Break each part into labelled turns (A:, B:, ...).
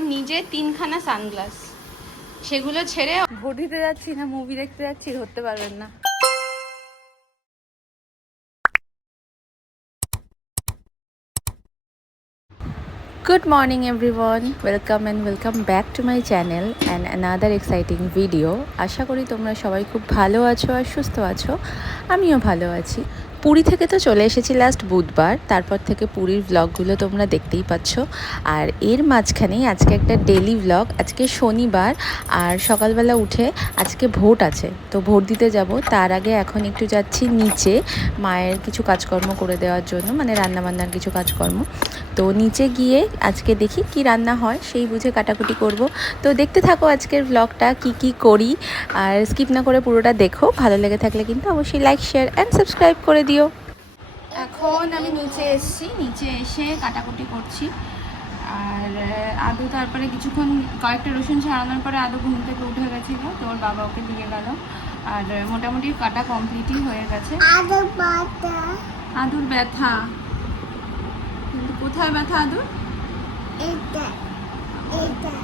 A: তারপর নিজে তিনখানা সানগ্লাস। সেগুলো ছেড়ে ভোট যাচ্ছি না মুভি দেখতে যাচ্ছি ধরতে পারবেন না।
B: Good morning everyone welcome and welcome back to my channel and another exciting video আশা করি তোমরা সবাই খুব ভালো আছো আর সুস্থ আছো। আমিও ভালো আছি। পুরী থেকে তো চলে এসেছি লাস্ট বুধবার, তারপর থেকে পুরীর ব্লগগুলো তোমরা দেখতেই পাচ্ছ। আর এর মাঝখানেই আজকে একটা ডেলি ব্লগ আজকে শনিবার, আর সকালবেলা উঠে আজকে ভোট আছে। তো ভোট দিতে যাব, তার আগে এখন একটু যাচ্ছি নিচে, মায়ের কিছু কাজকর্ম করে দেওয়ার জন্য মানে রান্নাবান্নার কিছু কাজকর্ম। তো নিচে গিয়ে আজকে দেখি কি রান্না হয়, সেই বুঝে কাটাকুটি করব। তো দেখতে থাকো আজকের ব্লগটা কি কি করি, আর স্কিপ না করে পুরোটা দেখো। ভালো লেগে থাকলে কিন্তু অবশ্যই লাইক শেয়ার অ্যান্ড সাবস্ক্রাইব করে দিও।
A: এখন আমি নিচে এসেছি নিচে এসে কাটাকুটি করছি। আর আদু তারপরে কিছুক্ষণ কয়েকটা রসুন ছাড়ানোর পরে আদু ঘুম থেকে উঠে গেছিল তো ওর বাবা ওকে দিয়ে গেল। আর মোটামুটি কাটা কমপ্লিটই হয়ে গেছে।
C: আদর
A: ব্যথা। কিন্তু কোথায় ব্যথা আদুর?
C: এটা এটা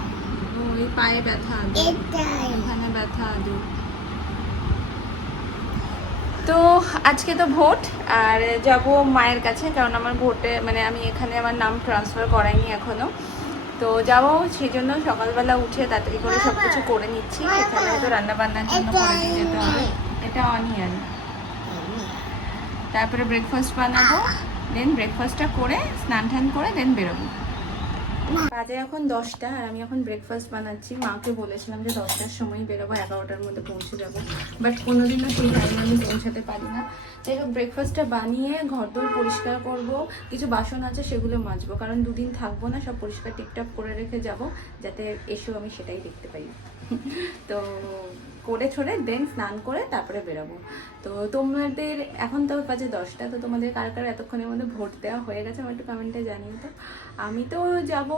A: পায়ে ব্যথা এখানে ব্যথা আদুর। তো আজকে তো ভোট, আর যাব মায়ের কাছে, কারণ আমার ভোটে মানে আমি এখানে আমার নাম ট্রান্সফার করাইনি এখনও। তো যাব সেই জন্য সকালবেলা উঠে তাড়াতাড়ি করে সব কিছু করে নিচ্ছি। এখানে হয়তো রান্না বান্নার জন্য করে হবে। এটা অনিয়ন তারপরে ব্রেকফাস্ট বানাবো দেন ব্রেকফাস্টটা করে স্নান টান করে দেন বেরোবো। বাজে এখন দশটা আর আমি এখন ব্রেকফাস্ট বানাচ্ছি। মাকে বলেছিলাম যে দশটার সময় বেরোবো, এগারোটার মধ্যে পৌঁছে যাব। বাট কোনোদিনও সেই টাইমে আমি পৌঁছাতে পারি না। যাই হোক ব্রেকফাস্টটা বানিয়ে ঘরদোর পরিষ্কার করব। কিছু বাসন আছে, সেগুলো মাজবো। কারণ দুদিন থাকব না, সব পরিষ্কার টিপটাপ করে রেখে যাব। যাতে এসেও আমি সেটাই দেখতে পাই। তো করে ছোড়ে দেন স্নান করে তারপরে বেরোবো। তো তোমাদের, এখন তো বাজে দশটা, তো তোমাদের কার কার এতক্ষণের মধ্যে ভোট দেওয়া হয়ে গেছে আমার একটু কমেন্টে জানিয়ে তো আমি তো যাব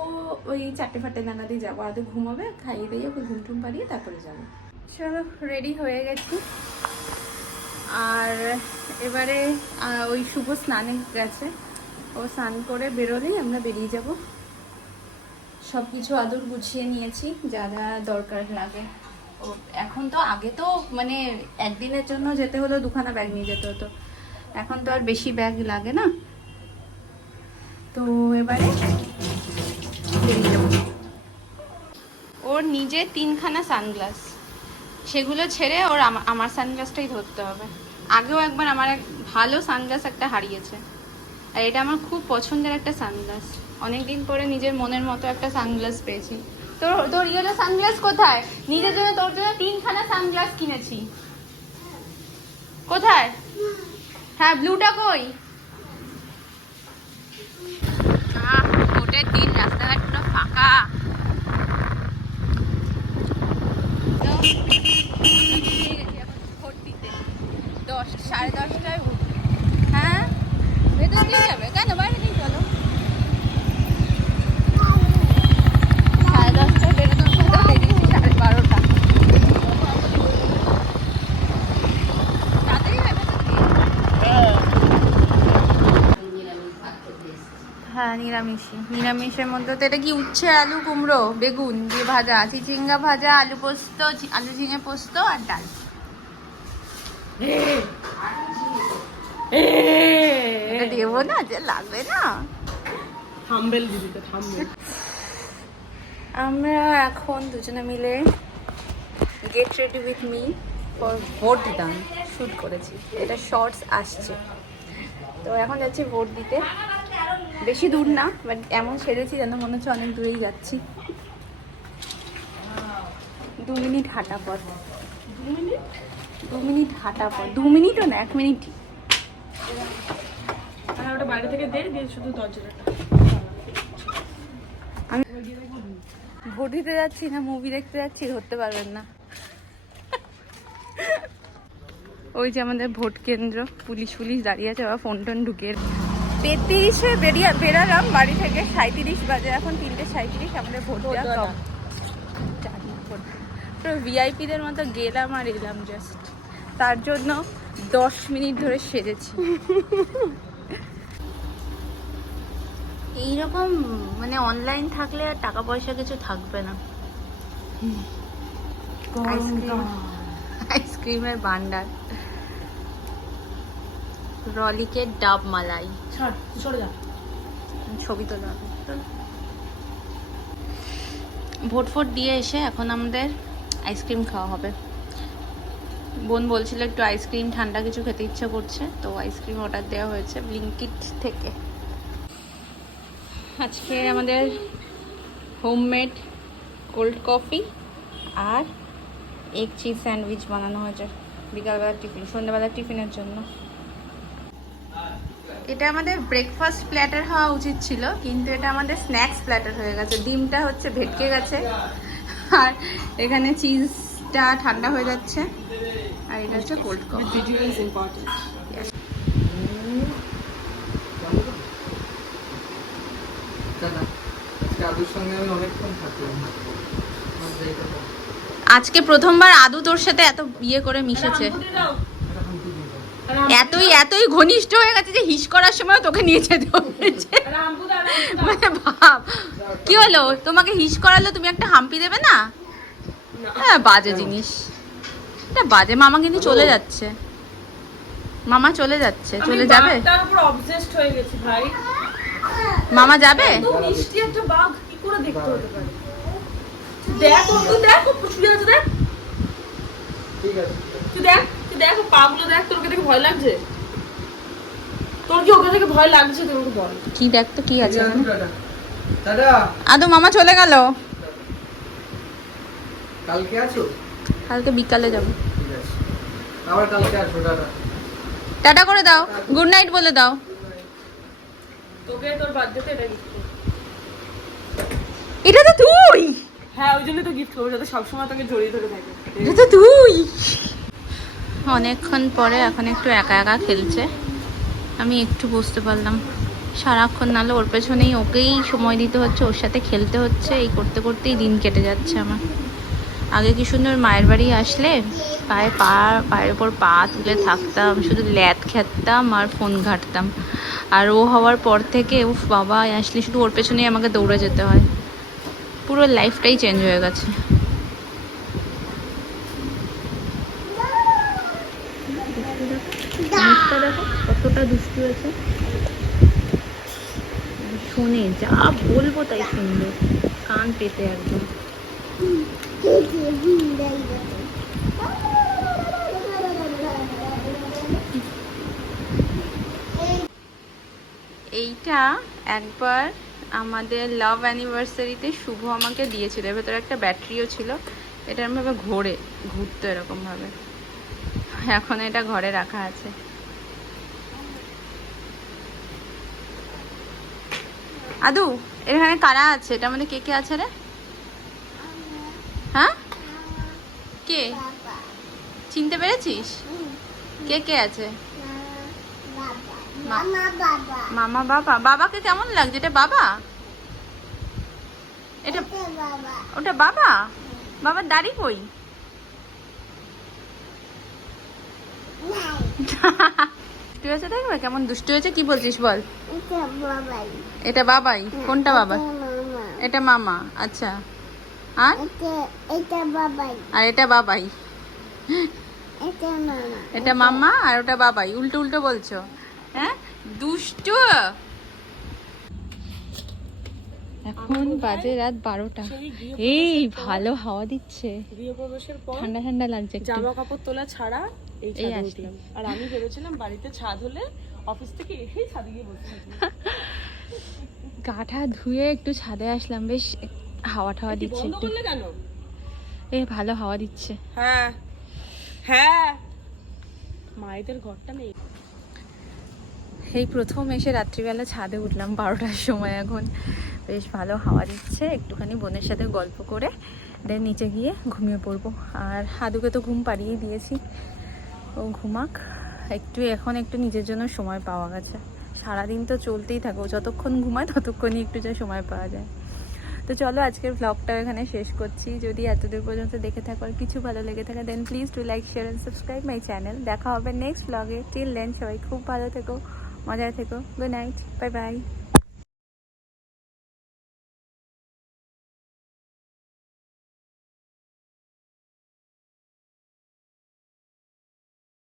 A: ওই চারটে ফাটে নাগাদই যাব, আদৌ ঘুমাবে খাইয়ে দিয়ে ওকে ঘুম টুম পাড়িয়ে তারপরে যাব। চলো রেডি হয়ে গেছি। আর এবারে ওই শুভ স্নানে গেছে। ও স্নান করে বেরোলেই আমরা বেরিয়ে যাব। সব কিছু আদর গুছিয়ে নিয়েছি, যা যা দরকার লাগে। এখন তো আগে তো মানে একদিনের জন্য যেতে হলো দুখানা ব্যাগ নিয়ে যেতে হতো। এখন তো আর বেশি ব্যাগ লাগে না। তো এবারে ওর নিজে তিনখানা সানগ্লাস সেগুলো ছেড়ে ওর আমার সানগ্লাসটাই ধরতে হবে। আগেও একবার আমার এক ভালো সানগ্লাস একটা হারিয়েছে। আর এটা আমার খুব পছন্দের একটা সানগ্লাস অনেকদিন পরে নিজের মনের মতো একটা সানগ্লাস পেয়েছি। তোর তোর ইয়েলো সানগ্লাস কোথায়? নিজের জন্য তোর জন্য তিনখানা সানগ্লাস কিনেছি। কোথায়? হ্যাঁ ব্লুটা কই? ভোটের দিন রাস্তাঘাট পুরো ফাঁকা। দশ, সাড়ে দশটায় ভোট। হ্যাঁ? ভেতর যাবে? কেন বাইরে দিয়ে চলো সাড়ে দশটায় বেরোনোর কথা বেরিয়েছি সাড়ে বারোটা তাড়াতাড়ি হয় ভেতর দিয়ে। হ্যাঁ নিরামিষই নিরামিষের মধ্যে তো এটা কি উচ্ছে আলু কুমড়ো বেগুন দিয়ে ভাজা চিচিঙ্গা ভাজা আলু পোস্ত আলু ঝিঙে পোস্ত আর ডাল। দেবো না যে লাগবে না। আমরা এখন দুজনে মিলে get ready with me for vote দান শ্যুট করেছি। এটা শর্টস আসছে। তো এখন যাচ্ছি ভোট দিতে। বেশি দূর না বাট এমন সেরেছি যেন মনে হচ্ছে অনেক দূরেই যাচ্ছি। দু মিনিট হাঁটা পথ। দু মিনিট? হাঁটা পথ। দু মিনিটও না এক মিনিটই
D: আর ওটা বাইরে থেকে দে দিয়ে শুধু দরজাটা
A: ভোট দিতে যাচ্ছি না মুভি দেখতে যাচ্ছি ধরতে পারবেন না। ওই যে আমাদের ভোট কেন্দ্র পুলিশ পুলিশ দাঁড়িয়ে আছে ওরা ফোন টোন ঢুকে তেত্রিশে বেরিয়ে বেরালাম বাড়ি থেকে সাঁত্রিশ বাজে এখন তিনটে সাঁত্রিশ আমাদের ভোট দেওয়া তো ভিআইপিদের মতো গেলাম আর এলাম জাস্ট তার জন্য দশ মিনিট ধরে সেরেছি এইরকম মানে অনলাইন থাকলে আর টাকা পয়সা কিছু থাকবে না। আইসক্রিম আইসক্রিমের ভান্ডার। রলিকের ডাব মালাই। ছবি তোলা। ভোট ফোট দিয়ে এসে এখন আমাদের আইসক্রিম খাওয়া হবে। বোন বলছিল একটু আইসক্রিম ঠান্ডা কিছু খেতে ইচ্ছা করছে তো আইসক্রিম অর্ডার দেওয়া হয়েছে ব্লিঙ্কিট থেকে। আজকে আমাদের হোমমেড কোল্ড কফি আর এগ চিজ স্যান্ডউইচ বানানো হয়েছে। বিকালবেলার টিফিন সন্ধ্যাবেলার টিফিনের জন্য। এটা আমাদের ব্রেকফাস্ট প্ল্যাটার হওয়া উচিত ছিল কিন্তু এটা আমাদের স্ন্যাক্স প্ল্যাটার হয়ে গেছে। ডিমটা হচ্ছে ভেটকে গেছে আর এখানে চিজটা ঠান্ডা হয়ে যাচ্ছে আর এটা হচ্ছে কোল্ড কফি
E: আজকে
A: প্রথমবার আদু তোর সাথে এত ইয়ে করে মিশেছে
E: এটা হামটি দিয়ে দাও।
A: এতই এতই ঘনিষ্ঠ হয়ে গেছে যে হিস করার সময় তোকে নিয়ে যেতে হয়েছে। মানে ভাব কি হলো? তোমাকে হিস করালো তুমি একটা হাম্পি দেবে না? হ্যাঁ বাজে জিনিস। এটা বাজে মামা কিন্তু চলে যাচ্ছে। মামা চলে যাচ্ছে চলে যাবে?
D: তার উপর অবসেসড হয়ে গেছি ভাই।
A: মামা যাবে?
D: মিষ্টি একটা বাঘ কি করে দেখতে হতে পারে? দেখ দেখ দেখ।
E: ঠিক আছে।
D: দেখ। তুই দেখ পাগুলো দেখ তোর ওকে দেখে ভয় লাগছে? তোর কি ওকে দেখে ভয় লাগছে? তুই আমাকে বল।
A: কি দেখতো কি আছে। আদু মামা চলে গেল।
E: কালকে আছো?
A: কালকে বিকালে যাব।
E: ঠিক আছে। আবার কালকে আসো টাটা
A: টাটা করে দাও। গুড নাইট বলে দাও।
D: তোকে তোর বার্থডেতে এটা গিফট
A: এটা তো তুই!
D: হ্যাঁ ওই জন্য তো গিফট করব যাতে সবসময় তোকে জড়িয়ে ধরে থাকে।
A: এটা তো তুই! অনেকক্ষণ পরে এখন একটু একা একা খেলছে। আমি একটু বুঝতে পারলাম। সারাক্ষণ নাহলে ওর পেছনেই ওকেই সময় দিতে হচ্ছে, ওর সাথে খেলতে হচ্ছে, এই করতে করতেই দিন কেটে যাচ্ছে আমার। আগে কি সুন্দর মায়ের বাড়ি আসলে পায়ে পা, পায়ের ওপর পা তুলে থাকতাম, শুধু ল্যাদ খেতাম আর ফোন ঘাঁটতাম। আর ও হওয়ার পর থেকে ও বাবা আসলে শুধু ওর পেছনেই আমাকে দৌড়ে যেতে হয়। পুরো লাইফটাই চেঞ্জ হয়ে গেছে। মুখটা দেখো, কতটা দুষ্টু আছে। শোনে, যা বলব তাই শুনবে। কান পেতে একদম। এইটা একবার আমাদের লাভ অ্যানিভার্সারিতে শুভ আমাকে দিয়েছিল। ভেতরে একটা ব্যাটারিও ছিল। এটা ভাবে ঘোরে, ঘুরতো এরকম ভাবে এখন এটা ঘরে রাখা আছে। আদু এখানে কারা আছে? এটা মানে কে কে আছে রে? হ্যাঁ? কে? চিনতে পেরেছিস? কে কে আছে?
F: মামা বাবা।
A: বাবা বাবাকে কেমন লাগছে? এটা বাবা? এটা
F: এটা
A: ওটা বাবা? বাবার দাড়ি কই? দুষ্টু হয়েছে দেখবে কেমন দুষ্টু হয়েছে কি বলছিস বল?
F: এটা বাবাই।
A: কোনটা বাবা?
F: এটা মামা
A: আচ্ছা। আর?
F: এটা বাবাই।
A: আর এটা বাবাই।
F: এটা মামা।
A: আর ওটা বাবাই। উল্টো উল্টো বলছো। হ্যাঁ? দুষ্টু। এখন বাজে রাত বারোটা। এই ভালো হাওয়া দিচ্ছে।
D: গৃহ প্রবেশের পর
A: ঠান্ডা ঠান্ডা লাগছে
D: জামা কাপড় তোলা ছাড়া এই ছাদে উঠলাম। আর আমি ভেবেছিলাম বাড়িতে ছাদ হলে অফিস থেকে এসেই ছাদে গিয়ে বসে।
A: গাটা ধুয়ে একটু ছাদে আসলাম বেশ হাওয়া ঠাওয়া দিচ্ছে একটু।
D: কেন?
A: এই ভালো হাওয়া দিচ্ছে।
D: হ্যাঁ হ্যাঁ। মায়েদের ঘরটা নেই।
A: এই প্রথম এসে রাত্রিবেলা ছাদে উঠলাম বারোটার সময় এখন। বেশ ভালো হাওয়া দিচ্ছে একটুখানি বোনের সাথে গল্প করে দেন নিচে গিয়ে ঘুমিয়ে পড়ব। আর হাদুকে তো ঘুম পাড়িয়ে দিয়েছি। ও ঘুমাক। একটু এখন একটু নিজের জন্য সময় পাওয়া গেছে। সারাদিন তো চলতেই থাকো যতক্ষণ ঘুমায় ততক্ষণই একটু যা সময় পাওয়া যায়। তো চলো আজকের ব্লগটা এখানে শেষ করছি। যদি এতদূর পর্যন্ত দেখে থাকো আর কিছু ভালো লেগে থাকে then please to like share and subscribe my channel দেখা হবে নেক্সট ব্লগে টিল দেন সবাই খুব ভালো থেকো, মজায় থেকো। Good night bye bye